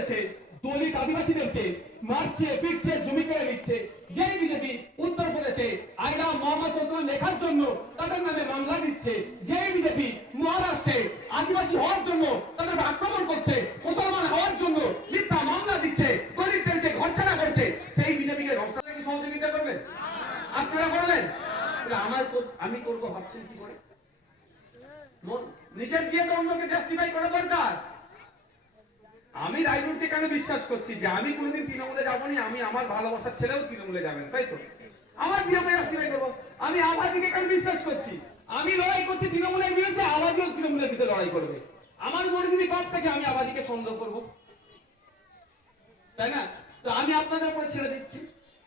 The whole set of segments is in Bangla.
উত্তরপ্রদেশে দলিত আদিবাসীদেরকে মারছে, পিটছে, জমি করে নিচ্ছে। যেই বিজেপি উত্তরপ্রদেশে আইলা মোহাম্মদ সাল্লাম লেখার জন্য তাদের নামে মামলা দিচ্ছে, যেই বিজেপি মহারাষ্ট্রে আদিবাসী হওয়ার জন্য তাদের আক্রমণ করছে, মুসলমান হওয়ার জন্য মিথ্যা মামলা দিচ্ছে দলিতদেরকে ঘরছাড়া করছে, সেই বিজেপিকে রমসাকে সহযোগিতা করবে আপনারা করবেন আমার আমি করব, ভাবছেন কি করে? নিজের দিয়ে তো অন্যকে জাস্টিফাই করা দরকার। আমি রাজনীতি কেন বিশ্বাস করছি যে আমি কোনোদিন তৃণমূলে যাব না আমি আমার ভালোবাসার ছেলেও তৃণমূলে যাবেন, তাই তো? আমার বিয়েকে জাস্টিফাই করব? আমি আবাদিকে কেন বিশ্বাস করছি? আমি লড়াই করছি তৃণমূলের বিরুদ্ধে আবাদিও তৃণমূলের বিরুদ্ধে লড়াই করবে। আমার মনে যদি পাপ থাকে আমি আবাদিকে সন্দেহ করব। তাই না? তো আমি আপনাদের উপর ছেড়ে দিচ্ছি।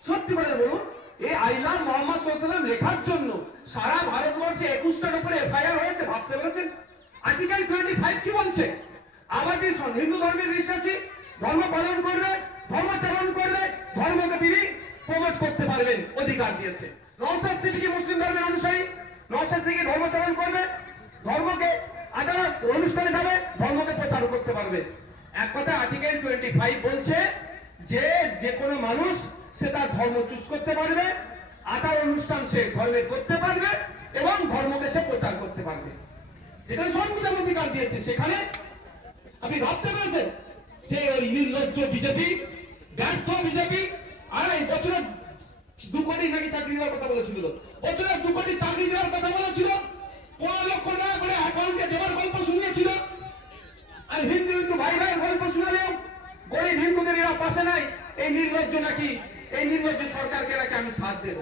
সত্যি করে বলুন এই আইলাম মোহাম্মদ সাল্লাম লেখার জন্য সারা ভারতবর্ষে একুশটার উপরে এফআইআর হয়েছে, ভাবতে পেরেছেন? আর্টিকেল টোয়েন্টি ফাইভ কি বলছে? আমাদের হিন্দু ধর্মের বিশ্বাসী ধর্ম পালন করবে ধর্মাচরণ করবে, ধর্মকে তিনি প্রমোট করতে পারবেন, অধিকার দিয়েছে। নওশাদ সিদ্দিকী মুসলিম ধর্মের অনুসারী। নওশাদ সিদ্দিকী ধর্মাচরণ করবে, ধর্মকে আদালত অনুষ্ঠানে যাবে, ধর্মকে প্রচার করতে পারবে। এক কথা আর্টিকেল টোয়েন্টি ফাইভ বলছে যে যে কোনো মানুষ সে তার ধর্ম চুজ করতে পারবে আচার অনুষ্ঠান সে ধর্মে করতে পারবে, এবং ধর্মকে সে প্রচার করতে পারবে। যেটা সংবিধান অধিকার দিয়েছে সেখানে আপনি ভাবতে পেরেছেন? ওই নির্লজ্জ বিজেপি, ব্যর্থ বিজেপি, আর বছরে দু কোটি নাকি চাকরি দেওয়ার কথা বলেছিল। বছরে দু কোটি চাকরি দেওয়ার কথা বলেছিল, পনেরো লক্ষ টাকা করে অ্যাকাউন্টে দেওয়ার গল্প শুনিয়েছিল। আর হিন্দু হিন্দু ভাই ভাইয়ের গল্প শোনালেও গরিব হিন্দুদের এরা পাশে নাই। এই নির্লজ্জ নাকি, এই নির্লজ্জ সরকারকে নাকি আমি সাথ দেব।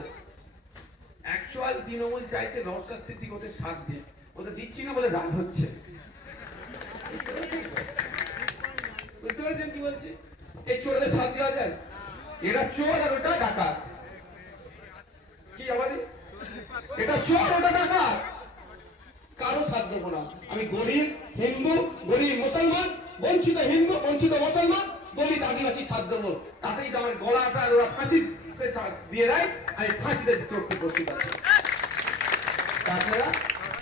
অ্যাকচুয়াল তৃণমূল চাইছে স্মৃতি ওদের সাথ দিয়ে। ওদের দিচ্ছি না বলে রাগ হচ্ছে। পেরেছেন কি বলছি? এই চোরদের সাথ দেওয়া যায়? এরা চোর আর ওটা ডাকাত। কি আমাদের এটা চোর, ওটা ডাকাত। কারও সাথ দেবো না। আমি গরিব, হিন্দু, গরিব মুসলমান, বঞ্চিত হিন্দু, বঞ্চিত মুসলমান, দলিত আদিবাসী সাথ দেবো তাতেই তো আমার গলাটা আর ওরা ফাঁসি দিয়ে দেয় আমি ফাঁসিতে চোখকে প্রস্তুত আছি তাছাড়া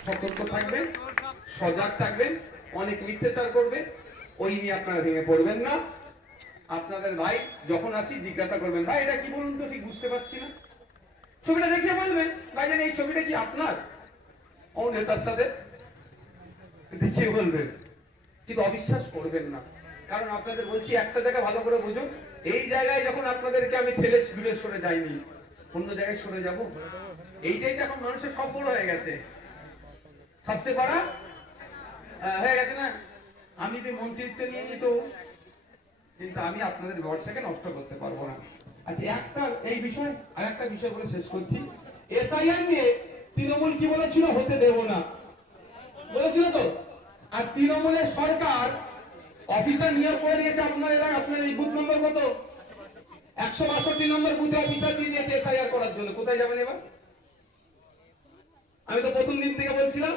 সতর্ক থাকবেন, সজাগ থাকবেন, অনেক মিথ্যাচার করবে ওই নিয়ে আপনারা ভেঙে পড়বেন না। আপনাদের ভাই যখন আসি জিজ্ঞাসা করবেন, ভাই, এটা কি বলুন তো, ঠিক বুঝতে পারছি না। ছবিটা দেখিয়ে বলবেন ভাই জানি এই ছবিটা কি আপনার? ও নেতার সাথে দেখিয়ে বলবেন। কিন্তু অবিশ্বাস করবেন না। কারণ আপনাদের বলছি, একটা জায়গা ভালো করে বুঝুন, এই জায়গায় যখন আপনাদেরকে আমি ঠেলে দূরে সরে যাইনি, অন্য জায়গায় সরে যাব? এইটাই তো এখন মানুষের বড় হয়ে গেছে। সবচেয়ে বড় হয়ে গেছে না? আমি যে মন্ত্রিত্ব নিয়ে নিত, কিন্তু আমি আপনাদের ব্যবসাকে নষ্ট করতে পারব না। আচ্ছা একটা এই বিষয় আর একটা বিষয় বলে শেষ করছি। এসআইআর নিয়ে তৃণমূল কি বলেছিল হতে দেব না। বলেছিল তো? আর তৃণমূলের সরকার অফিসার নিয়োগ করে দিয়েছে আপনার এলাকা আপনার এই বুথ নম্বর কত? একশো বাষট্টি নম্বর বুথে অফিসার দিয়ে দিয়েছে এসআইআর করার জন্য। কোথায় যাবেন এবার? আমি তো প্রথম দিন থেকে বলছিলাম,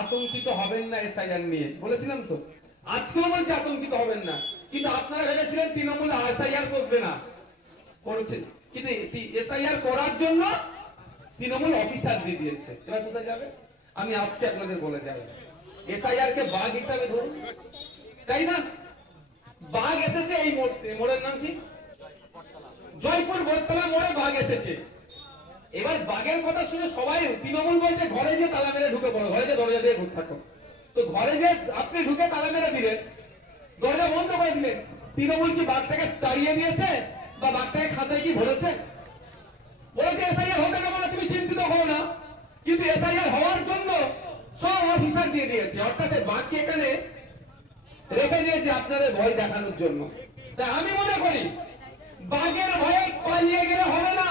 আতঙ্কিত হবেন না এসআইআর নিয়ে। বলেছিলাম তো? আজকেও বলছি আতঙ্কিত হবেন না, কিন্তু আপনারা ভেবেছিলেন তৃণমূল এসআইআর করবে না। করেছে কিন্তু এসআইআর করার জন্য তৃণমূল অফিসার দিয়ে দিয়েছে। এবার কোথায় যাবে? আমি আজকে আপনাদের বলে যাবে এসআইআর কে বাঘ হিসাবে ধরুন। তাই না? বাঘ এসেছে এই মোড় মোড়ের নাম কি? জয়পুর বটতলা মোড়ে বাঘ এসেছে। এবার বাঘের কথা শুনে সবাই তৃণমূল বলছে, ঘরে যে তালা মেরে ঢুকে পড়ো। ঘরে যে দরজা দিয়ে ঢুকে থাকো। তো ঘরে যে আপনি ঢুকে তালা মেরে দিলেন, দরজা বন্ধ করে দিলেন, তৃণমূল কি বাঘটাকে তাড়িয়ে দিয়েছে বা বাঘটাকে খাঁচায় কি ভরেছে বলেছে এসআইআর হতে দেবো না, তুমি চিন্তিত হও না। কিন্তু এসআইআর হওয়ার জন্য সব অফিসার দিয়ে দিয়েছে। অর্থাৎ বাঘকে এখানে রেখে দিয়েছে আপনাদের ভয় দেখানোর জন্য। তাই আমি মনে করি, বাঘের ভয়ে পালিয়ে গেলে হবে না।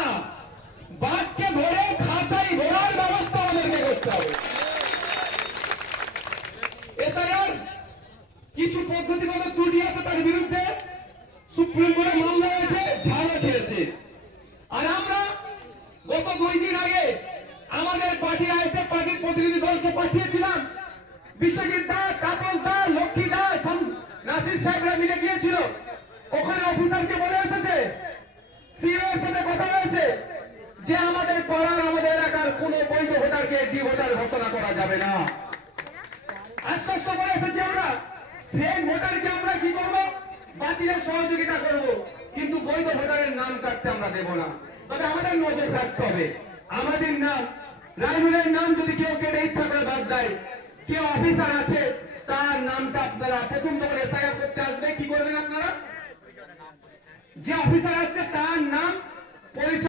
বিশ্বজিৎ দা, তাপস দা, লক্ষ্মী দা নাসির সাহেবরা মিলে গিয়েছিল। ওখানে অফিসারকে বলে এসেছে সিওর সাথে কথা হয়েছে যে আমাদের পাড়ার, আমাদের এলাকার কোন বৈধ ভোটারকে ডি ভোটার ঘোষণা করা যাবে না। আশ্বস্ত করে এসেছি আমরা, সেই ভোটারকে আমরা কি করব? বাতিলের নাম কাটতে আমরা দেব না। তবে আমাদের নজর রাখতে হবে। আমাদের নাম রাইফেলের নাম যদি কেউ কেটে ইচ্ছা করে বাদ দেয় কেউ অফিসার আছে, তার নামটা আপনারা প্রথম যখন এসআইআর করতে আসবে, কি করবেন আপনারা? যে অফিসার আসছে, তার নাম পরিচয়